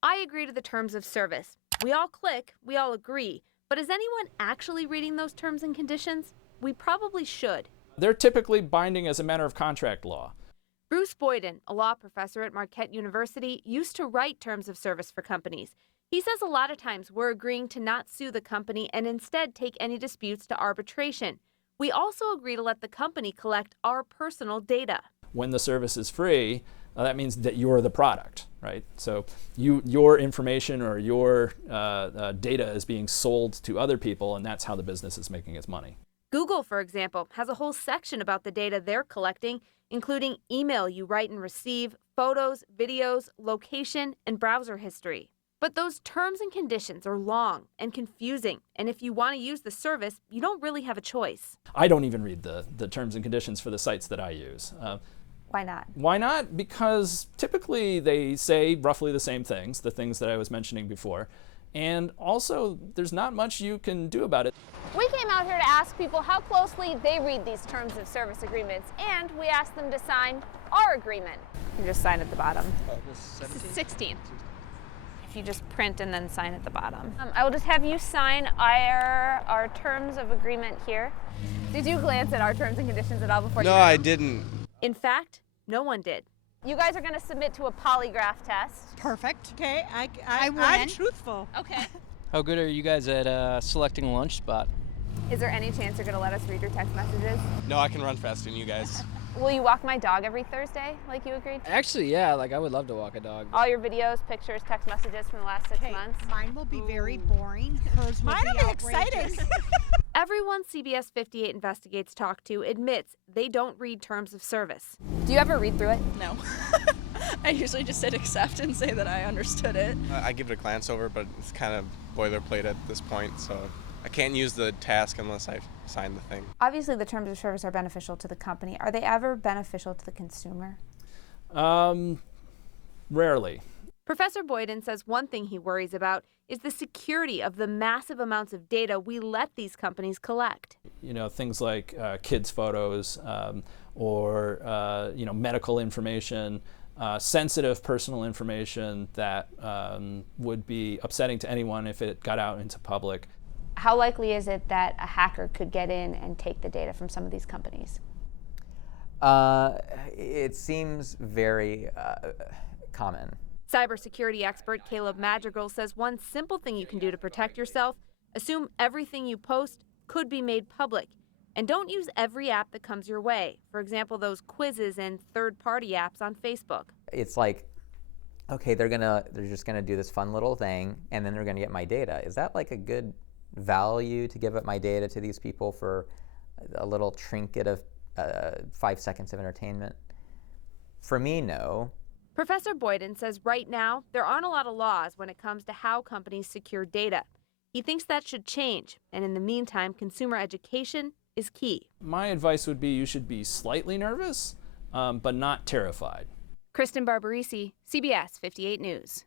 I agree to the terms of service. We all click, we all agree. But is anyone actually reading those terms and conditions? We probably should. They're typically binding as a matter of contract law. Bruce Boyden, a law professor at Marquette University, used to write terms of service for companies. He says a lot of times we're agreeing to not sue the company and instead take any disputes to arbitration. We also agree to let the company collect our personal data. When the service is free, that means that you're the product, right? So your information or your data is being sold to other people, and that's how the business is making its money. Google, for example, has a whole section about the data they're collecting, including email you write and receive, photos, videos, location, and browser history. But those terms and conditions are long and confusing, and if you want to use the service, you don't really have a choice. I don't even read the terms and conditions for the sites that I use. Why not? Why not? Because typically they say roughly the same things, the things that I was mentioning before, and also there's not much you can do about it. We came out here to ask people how closely they read these terms of service agreements, and we asked them to sign our agreement. You just sign at the bottom. 16. If you just print and then sign at the bottom. I will just have you sign our terms of agreement here. Did you glance at our terms and conditions at all before you No, read I them? didn't. In fact, no one did. You guys are going to submit to a polygraph test. Perfect. Okay, I win. I'm truthful. Okay. How good are you guys at selecting a lunch spot? Is there any chance you're going to let us read your text messages? No, I can run faster than you guys. Will you walk my dog every Thursday, like you agreed? Actually, yeah, like I would love to walk a dog. All your videos, pictures, text messages from the last 6 Okay, months? mine will be very boring. Hers will Mine be will be outrageous. exciting. Everyone CBS 58 Investigates talked to admits they don't read terms of service. Do you ever read through it? No. I usually just hit accept and say that I understood it. I give it a glance over, but it's kind of boilerplate at this point, so I can't use the task unless I sign the thing. Obviously, the terms of service are beneficial to the company. Are they ever beneficial to the consumer? Rarely. Professor Boyden says one thing he worries about is the security of the massive amounts of data we let these companies collect. You know, things like kids' photos or medical information, sensitive personal information that would be upsetting to anyone if it got out into public. How likely is it that a hacker could get in and take the data from some of these companies? It seems very common. Cybersecurity expert Caleb Madrigal says one simple thing you can do to protect yourself: assume everything you post could be made public. And don't use every app that comes your way. For example, those quizzes and third-party apps on Facebook. It's like, okay, they're just gonna do this fun little thing, and then they're gonna get my data. Is that like a good value to give up my data to these people for a little trinket of 5 seconds of entertainment? For me, no. Professor Boyden says right now there aren't a lot of laws when it comes to how companies secure data. He thinks that should change, and in the meantime, consumer education is key. My advice would be you should be slightly nervous, but not terrified. Kristen Barbarisi, CBS 58 News.